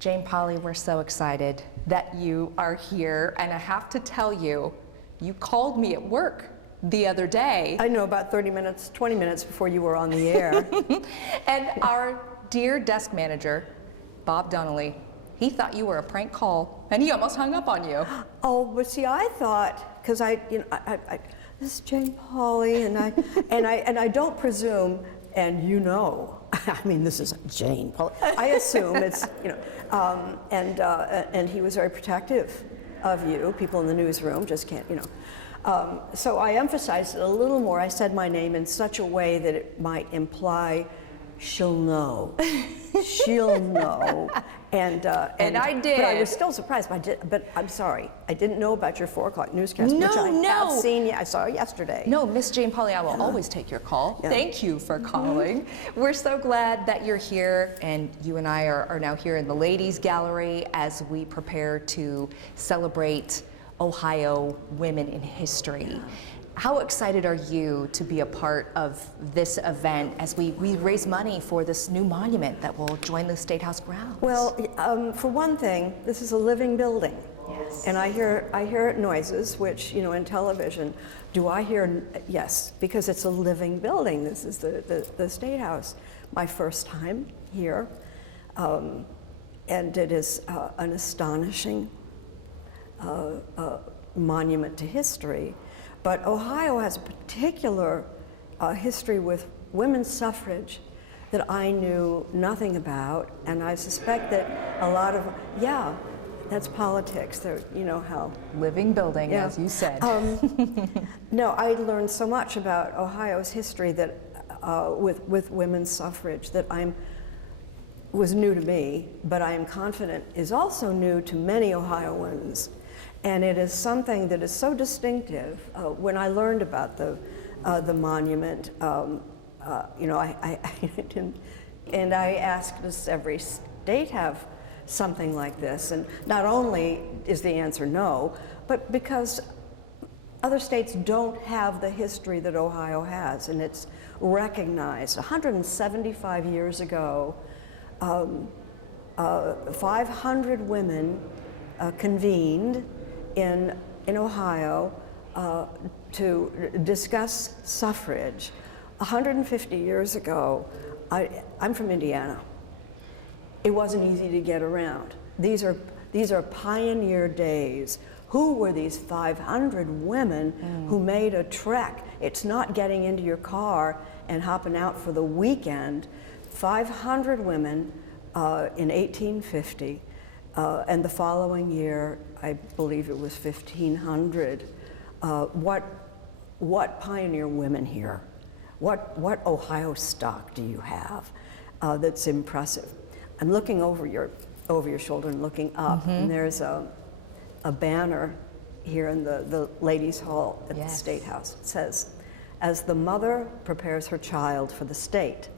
Jane Pauley, we're so excited that you are here, and I have to tell you, you called me at work the other day. I know, about 30 minutes, 20 minutes before you were on the air. And our dear desk manager, Bob Donnelly, he thought you were a prank call, and he almost hung up on you. Oh, but see, I thought, because this is Jane Pauley, and I don't presume, and I mean, this is Jane Pauley. I assume it's, and he was very protective of you. People in the newsroom just can't, So I emphasized it a little more. I said my name in such a way that it might imply she'll know. She'll know. And I did. But I was still surprised. But I'm sorry. I didn't know about your 4 o'clock newscast, No, which I no. have seen. I saw yesterday. No, Miss Jane Pauley, I will always take your call. Yeah. Thank you for calling. We're so glad that you're here, and you and I are now here in the Ladies Gallery as we prepare to celebrate Ohio Women in History. How excited are you to be a part of this event as we raise money for this new monument that will join the State House grounds? Well, for one thing, this is a living building. Yes. And I hear noises, which, in television, do I hear? Yes, because it's a living building. This is the State House. My first time here. And it is an astonishing monument to history. But Ohio has a particular history with women's suffrage that I knew nothing about, and I suspect that a lot of, that's politics. How Living building, as you said. No, I learned so much about Ohio's history that with women's suffrage that was new to me, but I am confident is also new to many Ohioans. And it is something that is so distinctive. When I learned about the monument, I and I asked, does every state have something like this? And not only is the answer no, but because other states don't have the history that Ohio has, and it's recognized. 175 years ago, 500 women convened in Ohio to discuss suffrage. 150 years ago, I'm from Indiana. It wasn't easy to get around. These are pioneer days. Who were these 500 women who made a trek? It's not getting into your car and hopping out for the weekend. 500 women in 1850. And the following year, I believe it was 1,500. What pioneer women here? What Ohio stock do you have that's impressive? I'm looking over your shoulder and looking up, and there's a banner here in the Ladies' Hall at the State House. It says, "As the mother prepares her child for the state,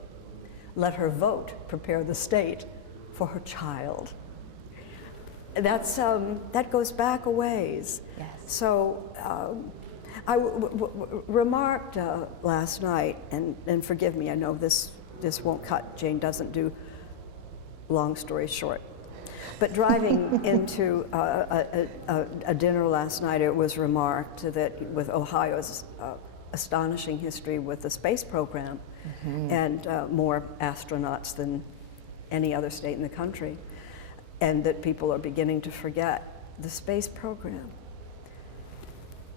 let her vote prepare the state for her child." That goes back a ways. Yes. So I remarked last night, and forgive me, I know this won't cut. Jane doesn't do long stories short. But driving into a dinner last night, it was remarked that with Ohio's astonishing history with the space program, and more astronauts than any other state in the country, and that people are beginning to forget the space program.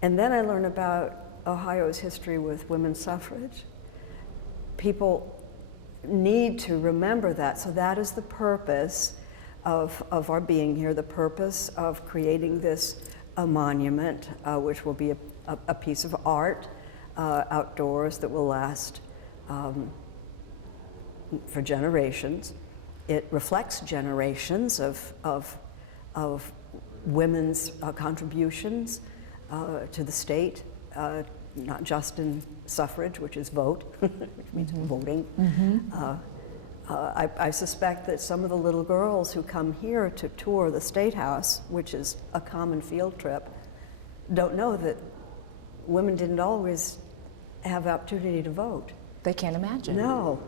And then I learned about Ohio's history with women's suffrage. People need to remember that, so that is the purpose of our being here, the purpose of creating this monument, which will be a piece of art outdoors that will last for generations. It reflects generations of women's contributions to the state, not just in suffrage, which is vote, which means voting. I suspect that some of the little girls who come here to tour the State House, which is a common field trip, don't know that women didn't always have the opportunity to vote. They can't imagine. No.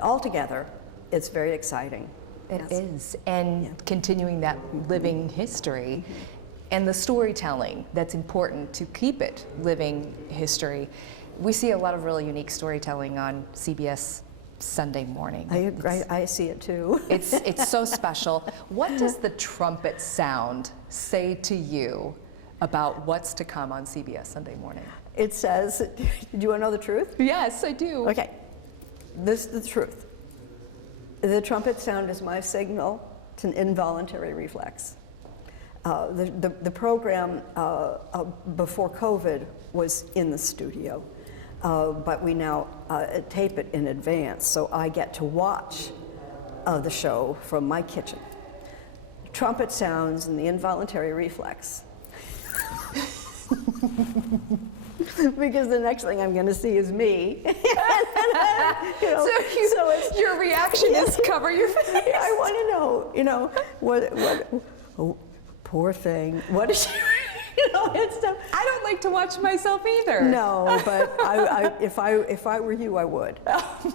Altogether, it's very exciting. It Yes. is, and continuing that living history and the storytelling that's important to keep it living history. We see a lot of really unique storytelling on CBS Sunday morning. I agree. I see it too. It's so special. What does the trumpet sound say to you about what's to come on CBS Sunday morning? It says, do you want to know the truth? Yes, I do. Okay, this is the truth. The trumpet sound is my signal. It's an involuntary reflex. The program before COVID was in the studio, but we now tape it in advance, so I get to watch the show from my kitchen. Trumpet sounds and the involuntary reflex. Because the next thing I'm going to see is me. Your reaction is cover your face. I want to know, what oh, poor thing. What is she? I don't like to watch myself either. No, but if I were you, I would.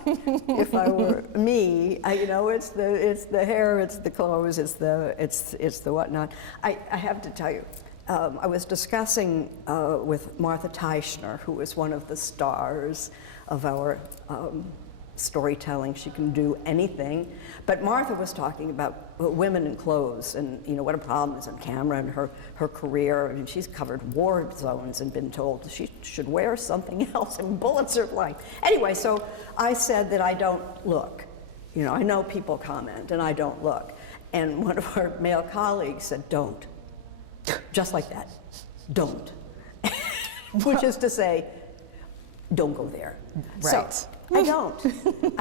If I were me, it's the hair, it's the clothes, it's the whatnot. I have to tell you, I was discussing with Martha Teichner, who is one of the stars of our storytelling. She can do anything. But Martha was talking about women in clothes and what a problem is on camera and her career. I mean, she's covered war zones and been told she should wear something else and bullets are flying. Anyway, so I said that I don't look. I know people comment and I don't look. And one of our male colleagues said, don't. Just like that, don't. Which is to say, don't go there. Right. So, I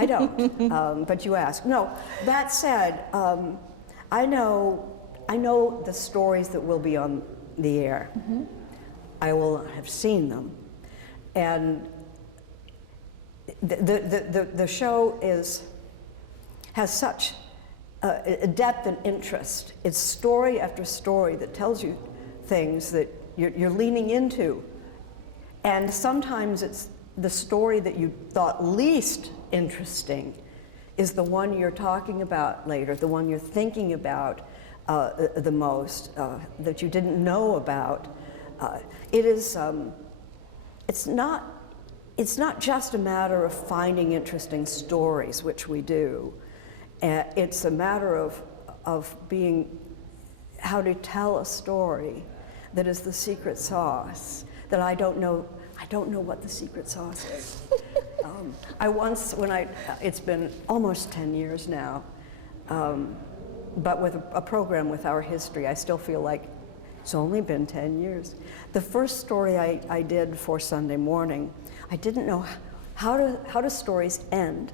don't. But you ask. No, that said, I know the stories that will be on the air. Mm-hmm. I will not have seen them. And the show has such a depth and interest. It's story after story that tells you things that you're leaning into. And sometimes it's the story that you thought least interesting is the one you're talking about later, the one you're thinking about the most, that you didn't know about. It's not just a matter of finding interesting stories, which we do. It's a matter of being how to tell a story that is the secret sauce, that I don't know what the secret sauce is. It's been almost 10 years now, but with a program with our history, I still feel like it's only been 10 years. The first story I did for Sunday morning, I didn't know how do stories end.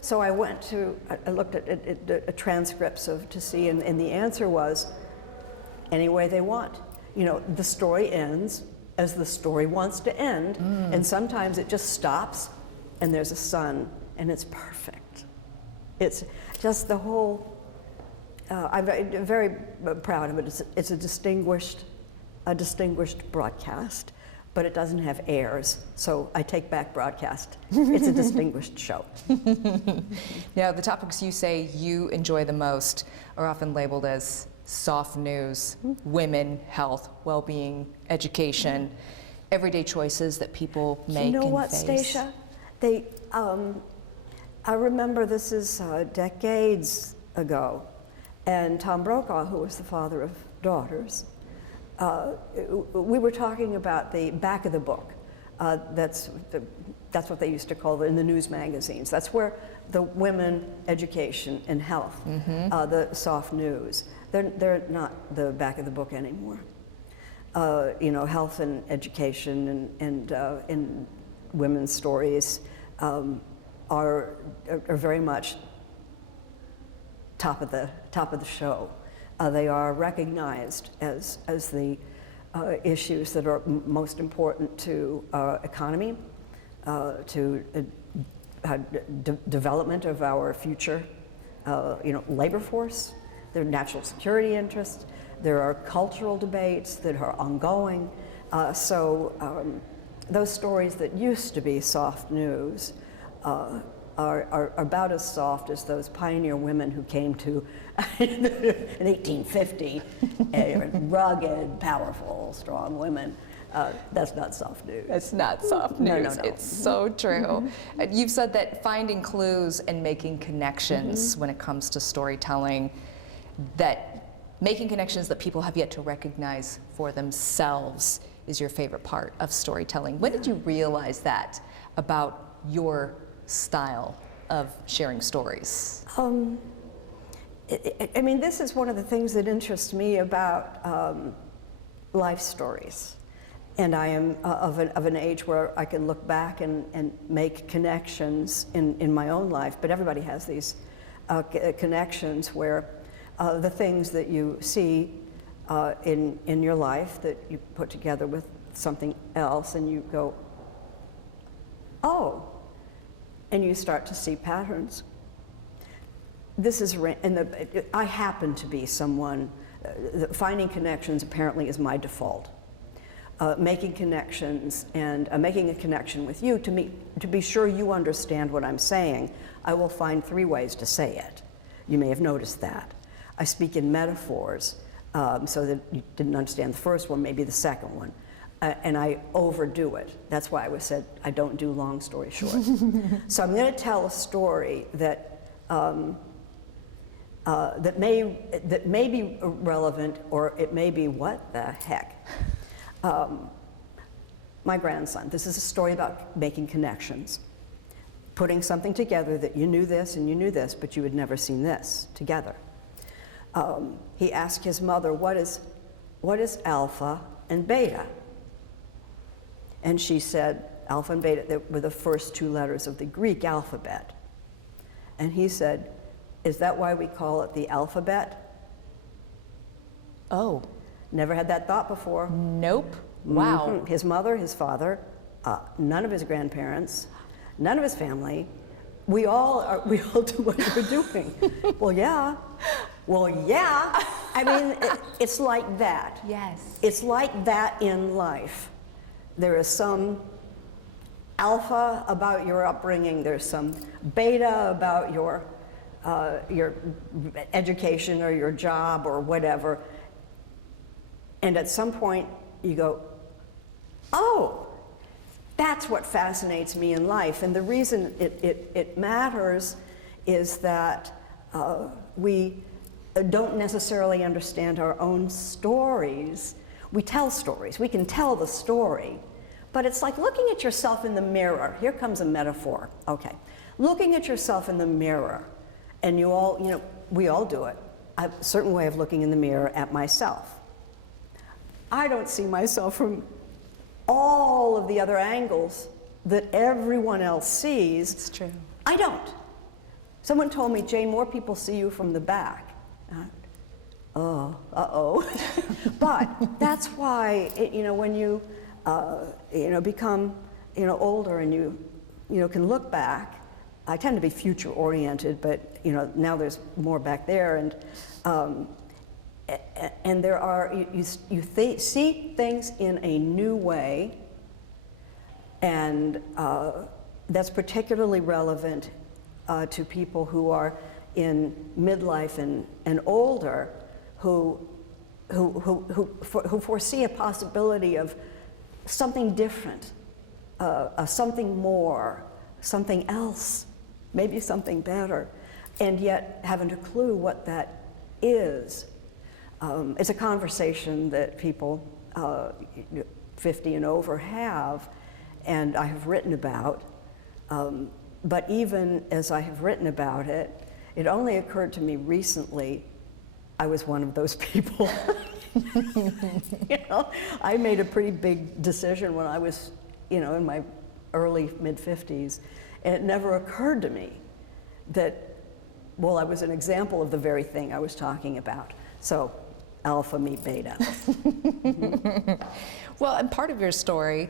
So I looked at transcripts to see, and the answer was any way they want. The story ends as the story wants to end, and sometimes it just stops, and there's a sun, and it's perfect. It's just the whole. I'm very proud of it. It's a distinguished broadcast. But it doesn't have airs, so I take back broadcast. It's a distinguished show. Now, the topics you say you enjoy the most are often labeled as soft news, women, health, well-being, education, everyday choices that people make and face. You know what, Stacia? I remember this is decades ago, and Tom Brokaw, who was the father of daughters, we were talking about the back of the book. That's what they used to call it in the news magazines. That's where the women, education, and health, the soft news. They're not the back of the book anymore. Health and education and women's stories are very much top of the show. They are recognized as the issues that are most important to economy, to development of our future, labor force. There are national security interests. There are cultural debates that are ongoing. So those stories that used to be soft news are about as soft as those pioneer women who came to in 1850, rugged, powerful, strong women. That's not soft news. It's not soft news. No. It's so true. You've said that finding clues and making connections when it comes to storytelling, that making connections that people have yet to recognize for themselves is your favorite part of storytelling. When did you realize that about your style of sharing stories? I mean, this is one of the things that interests me about life stories. And I am of an age where I can look back and make connections in my own life, but everybody has these connections where the things that you see in your life that you put together with something else, and you go, oh, and you start to see patterns. This is, I happen to be someone, finding connections apparently is my default. Making connections and making a connection with you, to be sure you understand what I'm saying, I will find 3 ways to say it. You may have noticed that. I speak in metaphors, so that you didn't understand the first one, maybe the second one. And I overdo it. That's why I said I don't do long story short. So I'm going to tell a story that that may be relevant, or it may be what the heck. My grandson. This is a story about making connections, putting something together that you knew this and you knew this, but you had never seen this together. He asked his mother, what is alpha and beta? And she said, alpha and beta, they were the first 2 letters of the Greek alphabet. And he said, is that why we call it the alphabet? Oh. Never had that thought before. Nope. Wow. His mother, his father, none of his grandparents, none of his family. We all do what we're doing. Well, yeah. I mean, it's like that. Yes. It's like that in life. There is some alpha about your upbringing. There's some beta about your education or your job or whatever. And at some point you go, oh, that's what fascinates me in life. And the reason it matters is that we don't necessarily understand our own stories. We tell stories. We can tell the story. But it's like looking at yourself in the mirror. Here comes a metaphor. Okay. Looking at yourself in the mirror. And we all do it. I have a certain way of looking in the mirror at myself. I don't see myself from all of the other angles that everyone else sees. It's true. I don't. Someone told me, Jane, more people see you from the back. But that's why, when you, become, older and you can look back. I tend to be future oriented, but, now there's more back there. And there are, you see things in a new way, and that's particularly relevant to people who are in midlife and older, who foresee a possibility of something different, something more, something else, maybe something better, and yet haven't a clue what that is. It's a conversation that people 50 and over have, and I have written about. But even as I have written about it, it only occurred to me recently I was one of those people. I made a pretty big decision when I was, in my early mid-50s, and it never occurred to me that, I was an example of the very thing I was talking about. So, alpha meet beta. Well, and part of your story,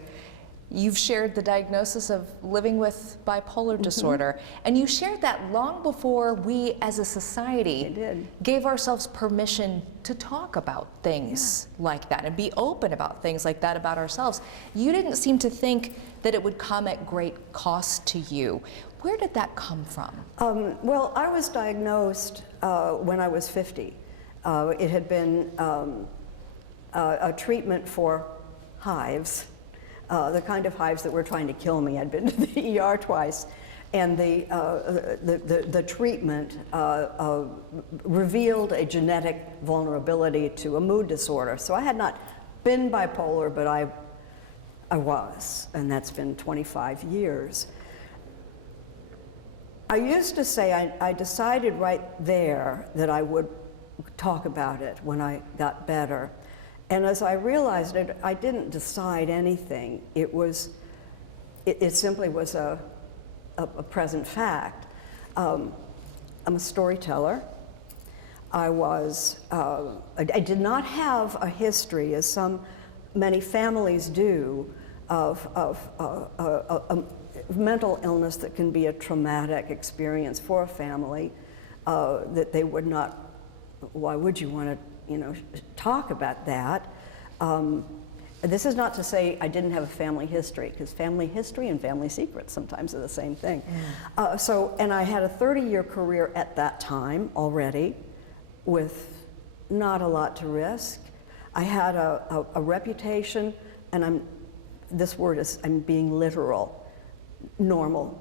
you've shared the diagnosis of living with bipolar disorder, and you shared that long before we as a society gave ourselves permission to talk about things like that and be open about things like that about ourselves. You didn't seem to think that it would come at great cost to you. Where did that come from? Well, I was diagnosed when I was 50. It had been a treatment for hives, the kind of hives that were trying to kill me. I'd been to the ER twice, and the treatment revealed a genetic vulnerability to a mood disorder. So I had not been bipolar, but I was, and that's been 25 years. I used to say I decided right there that I would talk about it when I got better. And as I realized it, I didn't decide anything. It simply was a present fact. I'm a storyteller. I did not have a history, as many families do, of mental illness that can be a traumatic experience for a family, that they would not, why would you want to, talk about that? This is not to say I didn't have a family history, because family history and family secrets sometimes are the same thing. And I had a 30-year career at that time already, with not a lot to risk. I had a reputation, and I'm being literal, normal,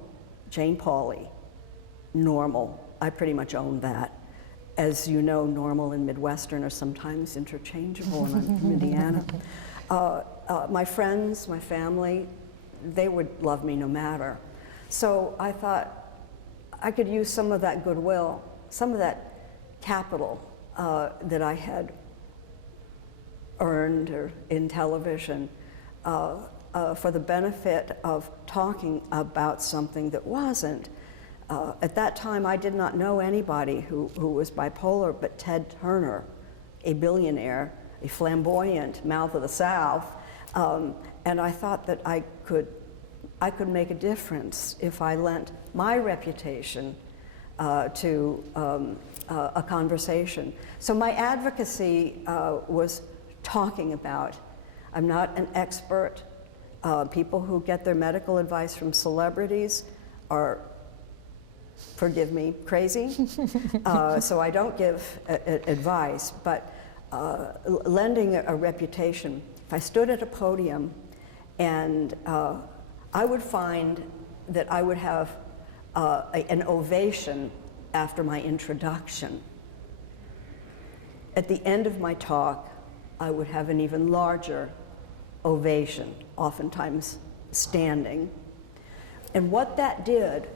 Jane Pauley, normal. I pretty much own that. As you know, normal and Midwestern are sometimes interchangeable, and I'm from Indiana. My friends, my family, they would love me no matter. So I thought I could use some of that goodwill, some of that capital that I had earned in television for the benefit of talking about something that wasn't. At that time, I did not know anybody who was bipolar but Ted Turner, a billionaire, a flamboyant mouth of the South, and I thought that I could make a difference if I lent my reputation to a conversation. So my advocacy was talking about. I'm not an expert. People who get their medical advice from celebrities are, forgive me, crazy. So I don't give advice, but lending a reputation. If I stood at a podium and I would find that I would have an ovation after my introduction. At the end of my talk, I would have an even larger ovation, oftentimes standing. And what that did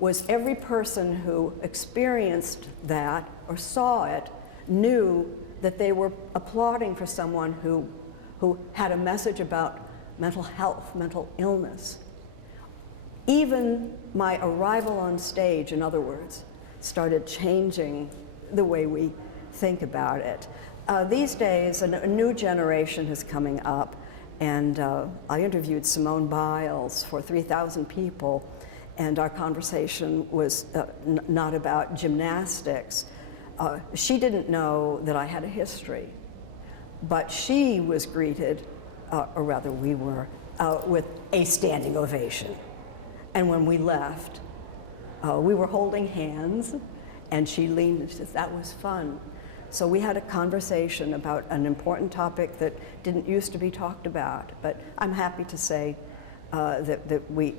was every person who experienced that or saw it knew that they were applauding for someone who had a message about mental health, mental illness. Even my arrival on stage, in other words, started changing the way we think about it. These days, a new generation is coming up, and I interviewed Simone Biles for 3,000 people, and our conversation was not about gymnastics. She didn't know that I had a history, but she was greeted, or rather we were, with a standing ovation. And when we left, we were holding hands, and she leaned and she said, "That was fun." So we had a conversation about an important topic that didn't used to be talked about, but I'm happy to say that we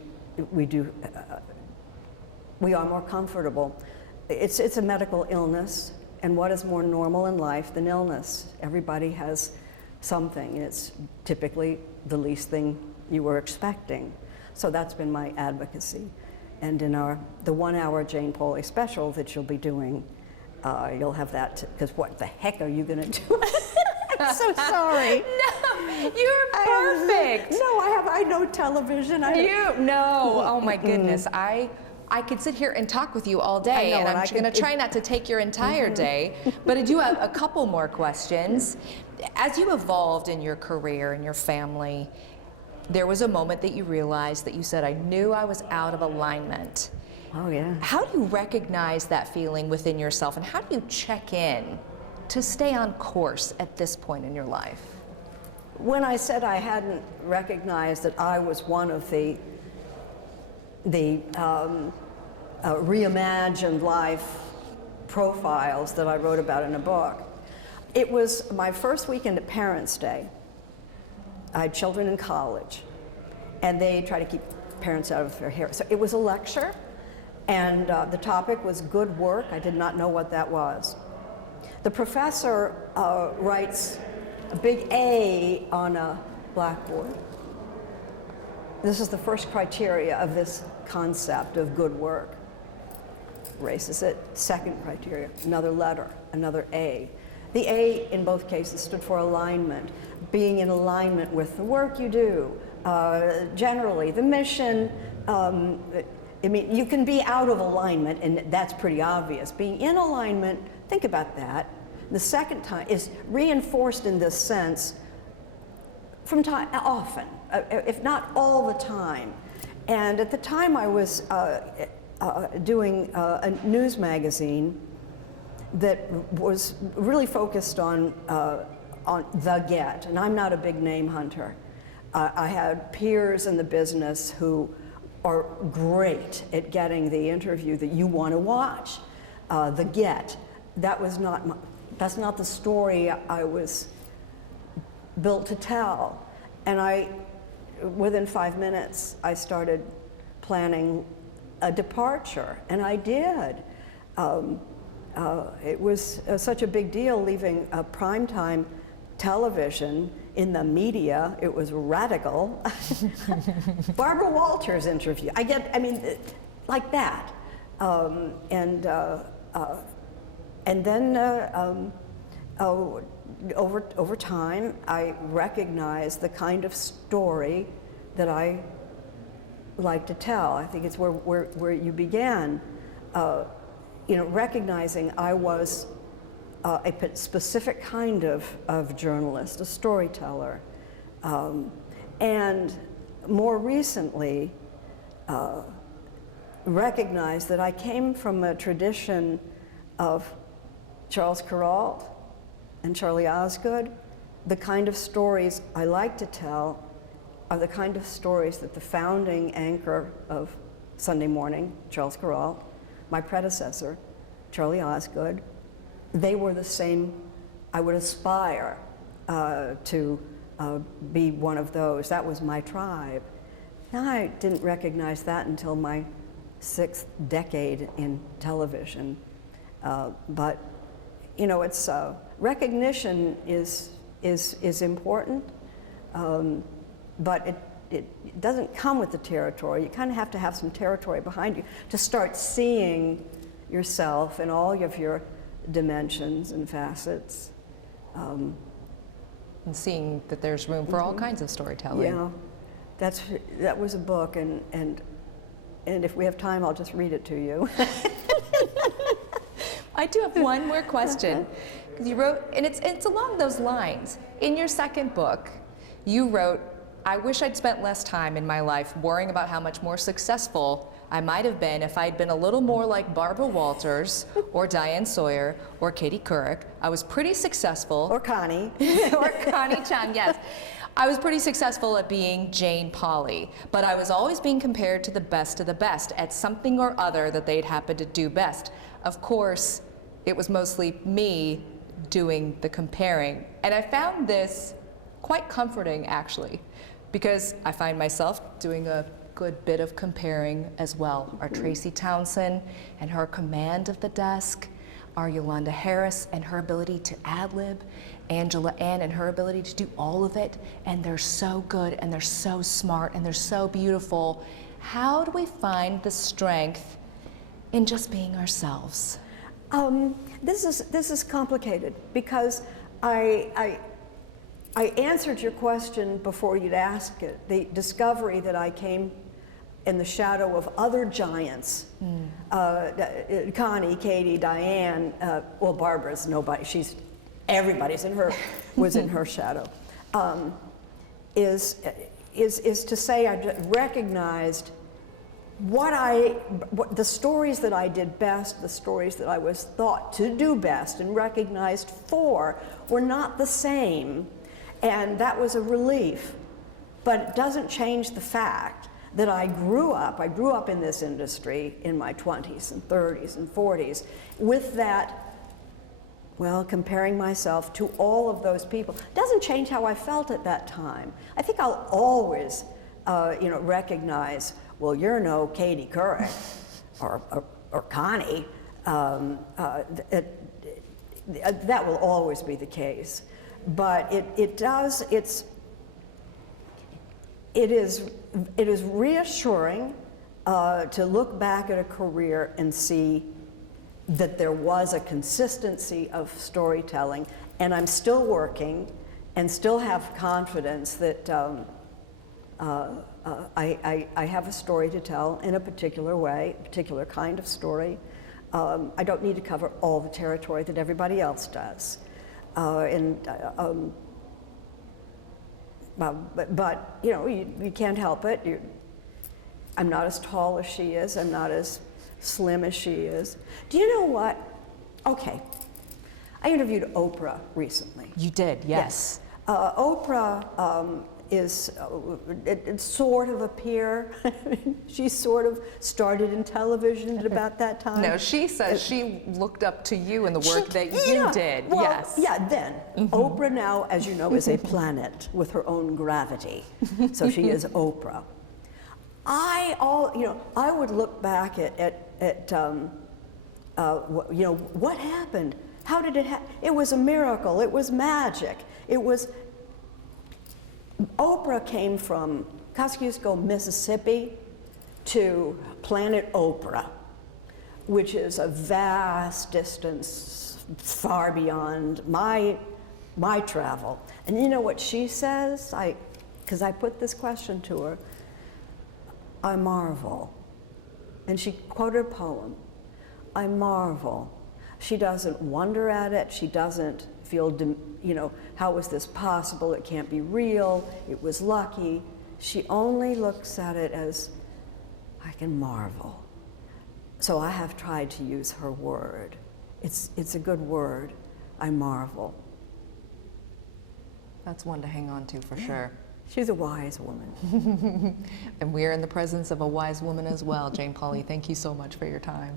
are more comfortable. It's a medical illness, and what is more normal in life than illness? Everybody has something, and it's typically the least thing you were expecting. So that's been my advocacy. And in the 1-hour Jane Pauley special that you'll be doing, you'll have that, because what the heck are you gonna do? I'm so sorry. No, you're perfect. I know television. No, oh my goodness. I could sit here and talk with you all day, and I'm going to try not to take your entire day, but I do have a couple more questions. As you evolved in your career and your family, there was a moment that you realized that you said, "I knew I was out of alignment." Oh, yeah. How do you recognize that feeling within yourself, and how do you check in to stay on course at this point in your life? When I said I hadn't recognized that I was one of the the reimagined life profiles that I wrote about in a book. It was my first weekend at Parents' Day. I had children in college, and they try to keep parents out of their hair. So it was a lecture, and the topic was good work. I did not know what that was. The professor writes a big A on a blackboard. This is the first criteria of this concept of good work. Erases it. Second criteria, another letter, another A. The A in both cases stood for alignment, being in alignment with the work you do. Generally, the mission, I mean, you can be out of alignment, and that's pretty obvious. Being in alignment, think about that. The second time is reinforced in this sense from time, often, if not all the time. And at the time I was doing a news magazine that was really focused on the get, and I'm not a big name hunter. I had peers in the business who are great at getting the interview that you want to watch. The get, that's not the story I was built to tell. And within 5 minutes, I started planning a departure, and I did. It was such a big deal leaving primetime television in the media. It was radical. Barbara Walters interview. I mean, like that. And then over time, I recognized the kind of story that I like to tell. I think it's where you began. You know, recognizing I was a specific kind of journalist, a storyteller, and more recently recognized that I came from a tradition of Charles Kuralt and Charlie Osgood. The kind of stories I like to tell are the kind of stories that the founding anchor of Sunday Morning, Charles Kuralt, my predecessor, Charlie Osgood, they were the same. I would aspire to be one of those. That was my tribe. Now, I didn't recognize that until my 6th decade in television. But, you know, it's recognition is important, but it doesn't come with the territory. You kind of have to have some territory behind you to start seeing yourself in all of your dimensions and facets. And seeing that there's room for all kinds of storytelling. Yeah, that was a book, and if we have time, I'll just read it to you. I do have one more question. Because you wrote, and it's along those lines. In your second book, you wrote, "I wish I'd spent less time in my life worrying about how much more successful I might have been if I'd been a little more like Barbara Walters or Diane Sawyer or Katie Couric. I was pretty successful." Or Connie. Or Connie Chung, yes. "I was pretty successful at being Jane Pauley, but I was always being compared to the best of the best at something or other that they'd happen to do best. Of course, it was mostly me doing the comparing." And I found this quite comforting, actually, because I find myself doing a good bit of comparing as well. Our Tracy Townsend and her command of the desk, our Yolanda Harris and her ability to ad-lib, Angela Ann and her ability to do all of it, and they're so good and they're so smart and they're so beautiful. How do we find the strength in just being ourselves? This is complicated because I answered your question before you'd ask it. The discovery that I came in the shadow of other giants, Connie, Katie, Diane, well, Barbara's nobody, everybody's was in her shadow, is to say I recognized the stories that I did best, the stories that I was thought to do best and recognized for, were not the same. And that was a relief. But it doesn't change the fact that I grew up in this industry in my 20s and 30s and 40s with that, well, comparing myself to all of those people. Doesn't change how I felt at that time. I think I'll always, recognize, well, you're no Katie Couric or Connie. That will always be the case. But it is reassuring to look back at a career and see that there was a consistency of storytelling, and I'm still working and still have confidence that I have a story to tell in a particular way, a particular kind of story. I don't need to cover all the territory that everybody else does. But you can't help it. I'm not as tall as she is. I'm not as slim as she is. Do you know what? Okay. I interviewed Oprah recently. You did, yes. Oprah is it's sort of a peer. She sort of started in television at about that time. No, she says she looked up to you and the work that you did. Well, yes. Yeah, then. Oprah now, as you know, is a planet with her own gravity. So she is Oprah. I would look back at what happened? How did it happen? It was a miracle. It was magic. Oprah came from Kosciuszko, Mississippi, to Planet Oprah, which is a vast distance far beyond my travel. And you know what she says? Because I put this question to her. I marvel. And she quoted a poem. I marvel. She doesn't wonder at it. She doesn't feel, how was this possible? It can't be real. It was lucky. She only looks at it as, I can marvel. So I have tried to use her word. It's a good word. I marvel. That's one to hang on to for sure. She's a wise woman. And we're in the presence of a wise woman as well. Jane Pauley, thank you so much for your time.